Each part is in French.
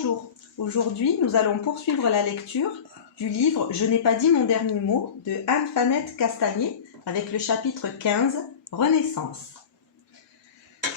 Bonjour, aujourd'hui nous allons poursuivre la lecture du livre « Je n'ai pas dit mon dernier mot » de Anne-Fanette Castagnet avec le chapitre 15 « Renaissance ».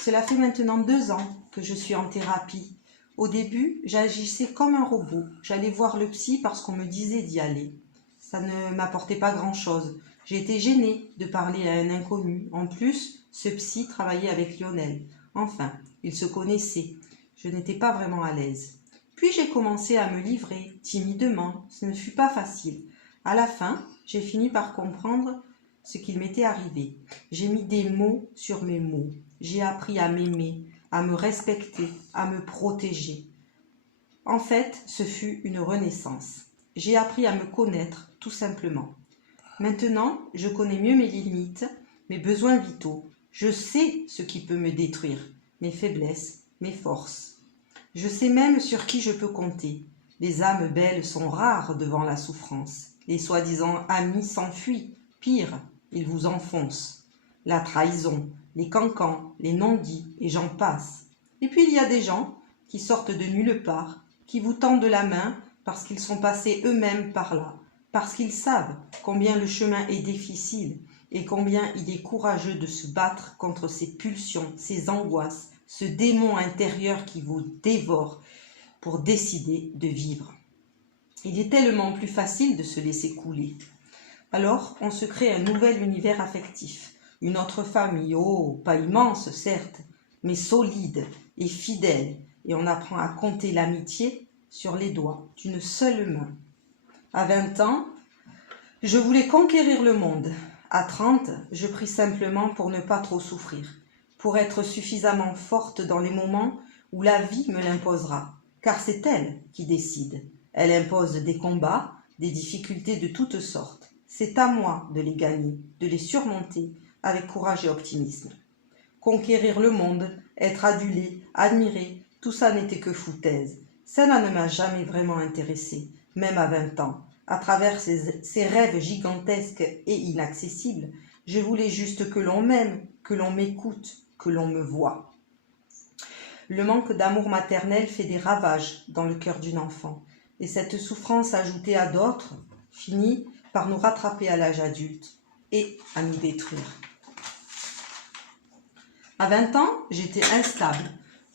Cela fait maintenant 2 ans que je suis en thérapie. Au début, j'agissais comme un robot. J'allais voir le psy parce qu'on me disait d'y aller. Ça ne m'apportait pas grand-chose. J'ai été gênée de parler à un inconnu. En plus, ce psy travaillait avec Lionel. Enfin, ils se connaissaient. Je n'étais pas vraiment à l'aise. Puis j'ai commencé à me livrer, timidement. Ce ne fut pas facile. À la fin, j'ai fini par comprendre ce qu'il m'était arrivé. J'ai mis des mots sur mes mots. J'ai appris à m'aimer, à me respecter, à me protéger. En fait, ce fut une renaissance. J'ai appris à me connaître, tout simplement. Maintenant, je connais mieux mes limites, mes besoins vitaux. Je sais ce qui peut me détruire, mes faiblesses, mes forces. Je sais même sur qui je peux compter. Les âmes belles sont rares devant la souffrance. Les soi-disant amis s'enfuient. Pire, ils vous enfoncent. La trahison, les cancans, les non-dits, et j'en passe. Et puis il y a des gens qui sortent de nulle part, qui vous tendent la main parce qu'ils sont passés eux-mêmes par là, parce qu'ils savent combien le chemin est difficile et combien il est courageux de se battre contre ces pulsions, ces angoisses, ce démon intérieur qui vous dévore pour décider de vivre. Il est tellement plus facile de se laisser couler. Alors, on se crée un nouvel univers affectif, une autre famille, oh, pas immense certes, mais solide et fidèle, et on apprend à compter l'amitié sur les doigts d'une seule main. À 20 ans, je voulais conquérir le monde. À 30, je prie simplement pour ne pas trop souffrir, pour être suffisamment forte dans les moments où la vie me l'imposera, car c'est elle qui décide. Elle impose des combats, des difficultés de toutes sortes. C'est à moi de les gagner, de les surmonter avec courage et optimisme. Conquérir le monde, être adulé, admiré, tout ça n'était que foutaise. Cela ne m'a jamais vraiment intéressée, même à 20 ans. À travers ces rêves gigantesques et inaccessibles, je voulais juste que l'on m'aime, que l'on m'écoute, que l'on me voie. Le manque d'amour maternel fait des ravages dans le cœur d'une enfant, et cette souffrance ajoutée à d'autres finit par nous rattraper à l'âge adulte et à nous détruire. À 20 ans, j'étais instable,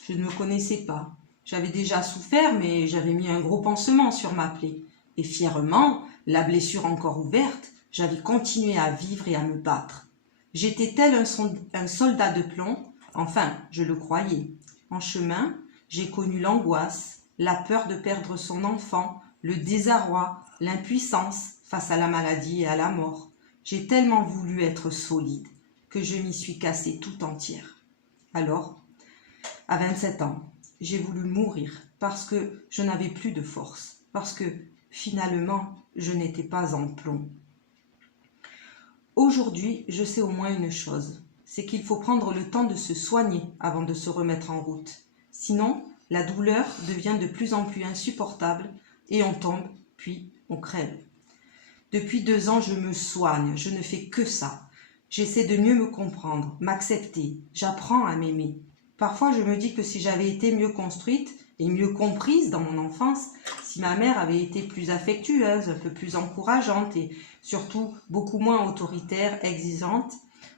je ne me connaissais pas. J'avais déjà souffert, mais j'avais mis un gros pansement sur ma plaie. Et fièrement, la blessure encore ouverte, j'avais continué à vivre et à me battre. J'étais tel un soldat de plomb, enfin, je le croyais. En chemin, j'ai connu l'angoisse, la peur de perdre son enfant, le désarroi, l'impuissance face à la maladie et à la mort. J'ai tellement voulu être solide que je m'y suis cassée tout entière. Alors, à 27 ans, j'ai voulu mourir parce que je n'avais plus de force, parce que finalement, je n'étais pas en plomb. Aujourd'hui, je sais au moins une chose, c'est qu'il faut prendre le temps de se soigner avant de se remettre en route. Sinon, la douleur devient de plus en plus insupportable et on tombe, puis on crève. Depuis 2 ans, je me soigne, je ne fais que ça. J'essaie de mieux me comprendre, m'accepter, j'apprends à m'aimer. Parfois, je me dis que si j'avais été mieux construite et mieux comprise dans mon enfance, si ma mère avait été plus affectueuse, un peu plus encourageante et surtout beaucoup moins autoritaire, exigeante,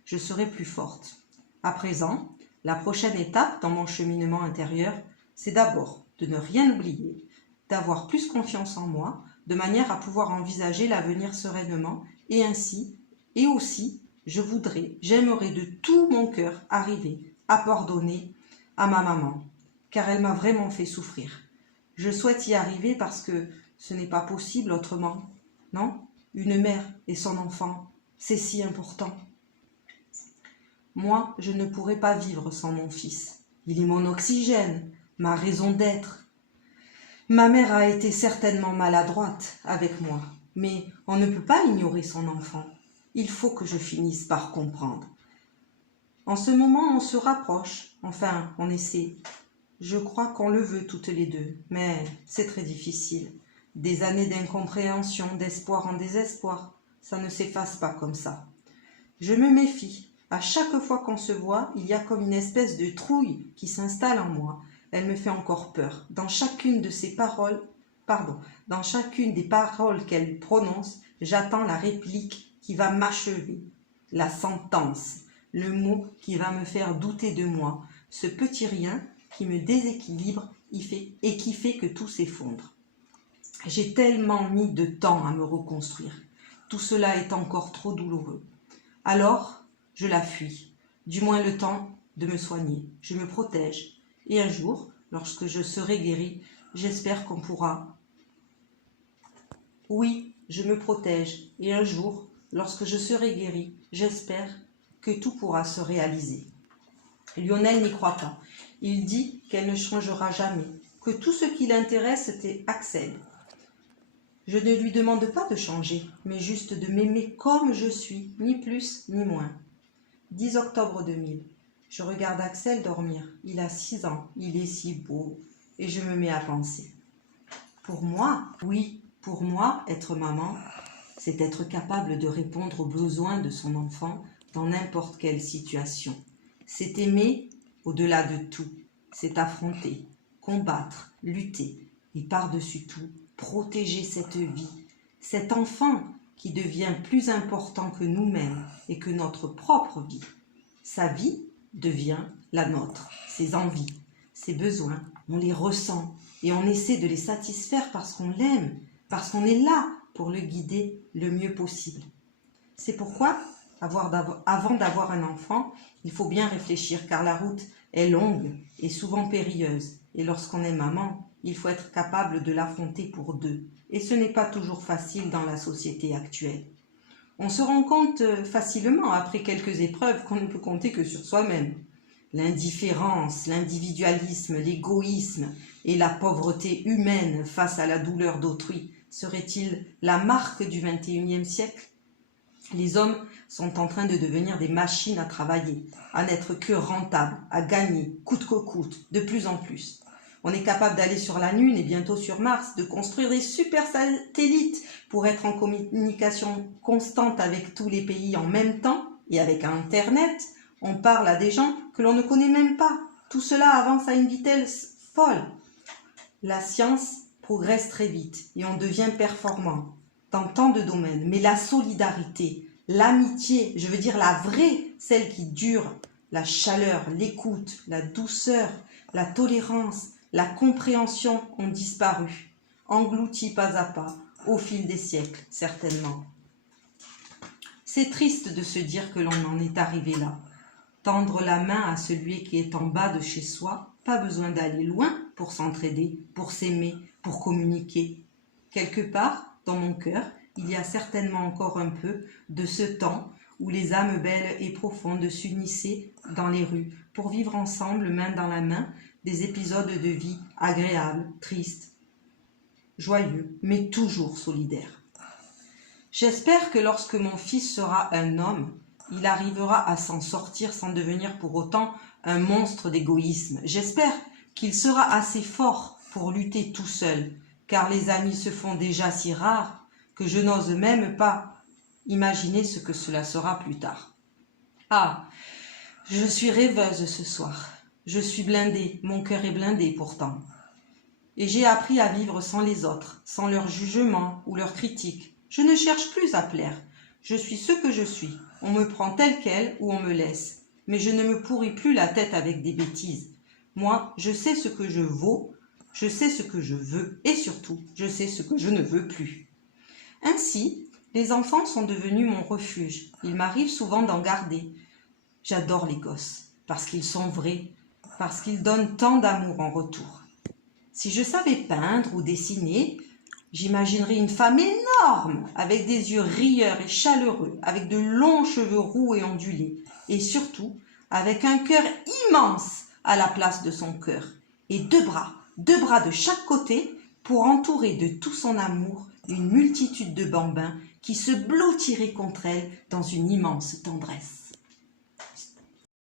je serais plus forte. À présent, la prochaine étape dans mon cheminement intérieur, c'est d'abord de ne rien oublier, d'avoir plus confiance en moi, de manière à pouvoir envisager l'avenir sereinement et ainsi, et aussi, j'aimerais de tout mon cœur arriver à pardonner à ma maman, car elle m'a vraiment fait souffrir. Je souhaite y arriver parce que ce n'est pas possible autrement, non? Une mère et son enfant, c'est si important. Moi, je ne pourrais pas vivre sans mon fils. Il est mon oxygène, ma raison d'être. Ma mère a été certainement maladroite avec moi, mais on ne peut pas ignorer son enfant. Il faut que je finisse par comprendre. En ce moment, on se rapproche, enfin, on essaie. Je crois qu'on le veut toutes les deux, mais c'est très difficile. Des années d'incompréhension, d'espoir en désespoir, ça ne s'efface pas comme ça. Je me méfie. À chaque fois qu'on se voit, il y a comme une espèce de trouille qui s'installe en moi. elle me fait encore peur. Dans chacune de ses paroles, dans chacune des paroles qu'elle prononce, j'attends la réplique qui va m'achever, la sentence, le mot qui va me faire douter de moi, ce petit rien qui me déséquilibre et qui fait que tout s'effondre. J'ai tellement mis de temps à me reconstruire. Tout cela est encore trop douloureux. Alors, je la fuis, du moins le temps de me soigner. Je me protège. Et un jour, lorsque je serai guérie, j'espère qu'on pourra. Oui, je me protège. Et un jour, lorsque je serai guérie, j'espère que tout pourra se réaliser. Lionel n'y croit pas. Il dit qu'elle ne changera jamais, que tout ce qui l'intéresse est Axel. Je ne lui demande pas de changer, mais juste de m'aimer comme je suis, ni plus ni moins. 10 octobre 2000. Je regarde Axel dormir. Il a 6 ans, il est si beau, et je me mets à penser. Pour moi, oui, pour moi, être maman, c'est être capable de répondre aux besoins de son enfant dans n'importe quelle situation. C'est aimer au-delà de tout. C'est affronter, combattre, lutter et par-dessus tout, protéger cette vie, cet enfant qui devient plus important que nous-mêmes et que notre propre vie. Sa vie devient la nôtre, ses envies, ses besoins, on les ressent et on essaie de les satisfaire parce qu'on l'aime, parce qu'on est là pour le guider le mieux possible. C'est pourquoi, avant d'avoir un enfant, il faut bien réfléchir car la route est longue et souvent périlleuse. Et lorsqu'on est maman, il faut être capable de l'affronter pour deux. Et ce n'est pas toujours facile dans la société actuelle. On se rend compte facilement, après quelques épreuves, qu'on ne peut compter que sur soi-même. L'indifférence, l'individualisme, l'égoïsme et la pauvreté humaine face à la douleur d'autrui serait-il la marque du XXIe siècle ? Les hommes sont en train de devenir des machines à travailler, à n'être que rentables, à gagner, coûte que coûte, de plus en plus. On est capable d'aller sur la Lune et bientôt sur Mars, de construire des super satellites pour être en communication constante avec tous les pays en même temps et avec Internet. On parle à des gens que l'on ne connaît même pas. Tout cela avance à une vitesse folle. La science progresse très vite et on devient performant dans tant de domaines. Mais la solidarité, l'amitié, je veux dire la vraie, celle qui dure, la chaleur, l'écoute, la douceur, la tolérance, la compréhension ont disparu, engloutis pas à pas, au fil des siècles, certainement. C'est triste de se dire que l'on en est arrivé là. Tendre la main à celui qui est en bas de chez soi, pas besoin d'aller loin pour s'entraider, pour s'aimer, pour communiquer. Quelque part, dans mon cœur, il y a certainement encore un peu de ce temps où les âmes belles et profondes s'unissaient dans les rues pour vivre ensemble, main dans la main, des épisodes de vie agréables, tristes, joyeux, mais toujours solidaires. J'espère que lorsque mon fils sera un homme, il arrivera à s'en sortir sans devenir pour autant un monstre d'égoïsme. J'espère qu'il sera assez fort pour lutter tout seul, car les amis se font déjà si rares que je n'ose même pas imaginer ce que cela sera plus tard. Ah, je suis rêveuse ce soir. Je suis blindée, mon cœur est blindé pourtant. Et j'ai appris à vivre sans les autres, sans leur jugement ou leurs critiques. Je ne cherche plus à plaire. Je suis ce que je suis. On me prend tel quel ou on me laisse. Mais je ne me pourris plus la tête avec des bêtises. Moi, je sais ce que je vaux, je sais ce que je veux et surtout, je sais ce que je ne veux plus. Ainsi, les enfants sont devenus mon refuge. Il m'arrive souvent d'en garder. J'adore les gosses parce qu'ils sont vrais, parce qu'ils donnent tant d'amour en retour. Si je savais peindre ou dessiner, j'imaginerais une femme énorme, avec des yeux rieurs et chaleureux, avec de longs cheveux roux et ondulés, et surtout avec un cœur immense à la place de son cœur, et deux bras de chaque côté pour entourer de tout son amour une multitude de bambins qui se blottiraient contre elle dans une immense tendresse.